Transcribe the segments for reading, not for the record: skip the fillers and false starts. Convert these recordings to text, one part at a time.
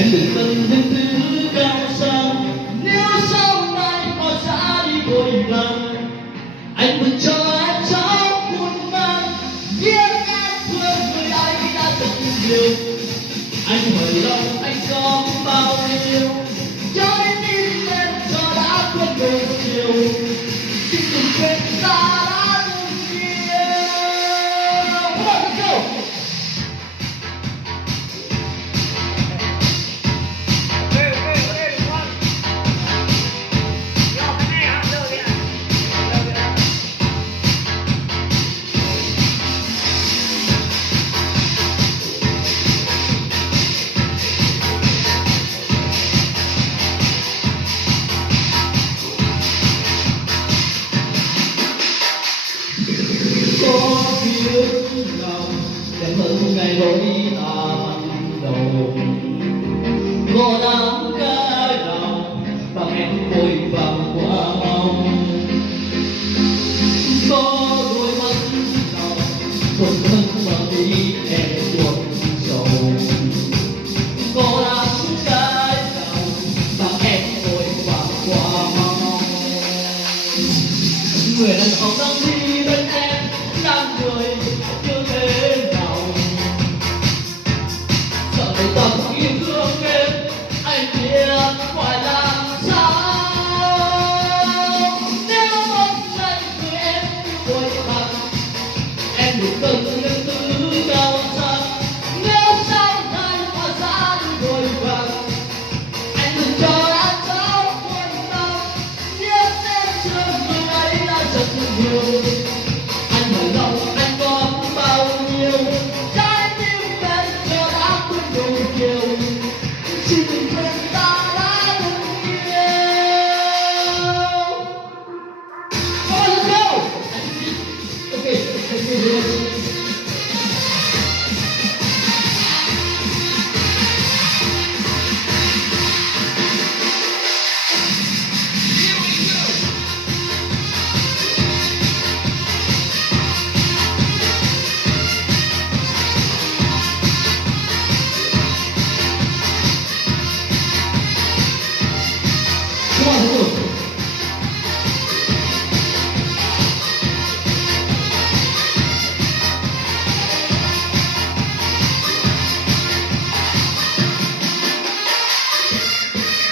Em đừng cần những thứ cao sang, nếu sau này họ ra đi vội vàng, anh vẫn cho em cháu muôn mang, biết em thương người ấy đã thật nhiều. Anh hỏi lòng anh có bao nhiêu, cho đến tim em cho đã quên đủ nhiều. Xin đừng quên ta đã từng yêu. Come on, let's go. Có biết lòng đẹp hơn ngày đôi ta ban đầu, có nắng cái lòng và em vội vàng qua mong, có đôi mắt lòng buồn hơn mà đi em buồn sầu, có nắng cái lòng và em vội vàng qua mong. Người đàn ông đang đi bên em đang cười như thế nào, sợ người ta không yêu thương em, anh biết phải làm sao. Nếu hôm nay người em yêu vội vàng, em đừng cần những thứ cao sang, nếu sau này họ ra đi vội vàng, anh đừng cho em cháu buồn đau, biết em thương người ấy đã rất nhiều. Anh hỏi lòng anh có bao nhiêu, trái tim em giờ đã quên đủ nhiều. Xin đừng quên ta đã từng yêu. Come on, let's go. Okay, let's do this. Come on, let's go.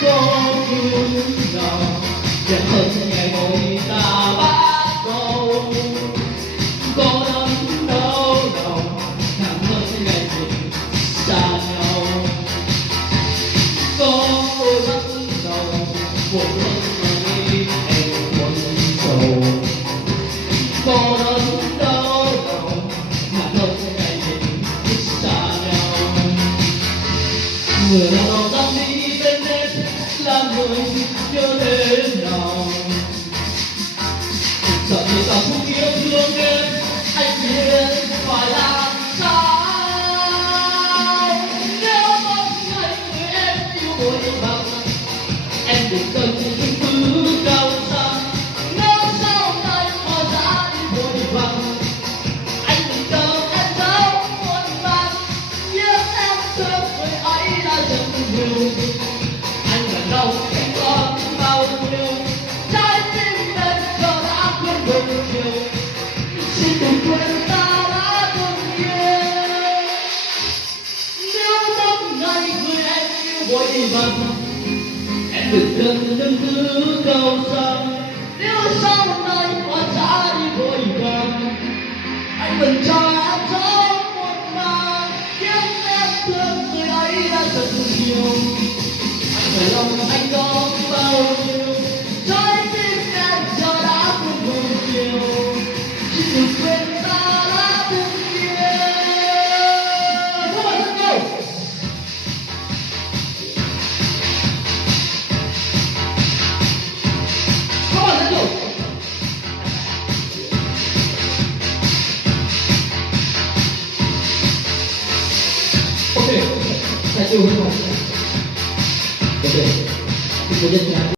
Có những nào đẹp hơn ngày đôi ta bắt đầu, có đớn đau lòng nặng hơn ngày mình xa nhau, có đôi mắt đầu buồn hơn mà đi em buồn sầu, có đớn đau lòng nặng hơn ngày mình xa nhau. Người đàn ông đang đi bên em là người nhớ đến nào, sợ người ta không yêu thương em, anh biết phải làm sao. Nếu một ngày người em yêu vội vàng, em đừng cần những thứ cao sang, nếu sau này họ ra đi vội vàng, anh đừng chờ em cháu muôn vàng, biết em thương người ấy đã rất nhiều. Anh là đâu em có bao nhiêu, trái tim em giờ đã quên đủ nhiều. Xin đừng quên ta đã từng yêu. Nếu một ngày người em yêu vội vàng, em đừng cần những thứ cao sang, nếu sau này họ ra đi vội vàng, anh vẫn cho em cháu muôn vàng, biết em thương người ấy đã thật nhiều. Anh hỏi lòng anh có bao nhiêu, trái tim em giờ đã quên đủ nhiều. Xin đừng quên ta đã từng yêu. Come on, let's go. Come on, let's go. Okay, saya cuba. Okay, kita jadi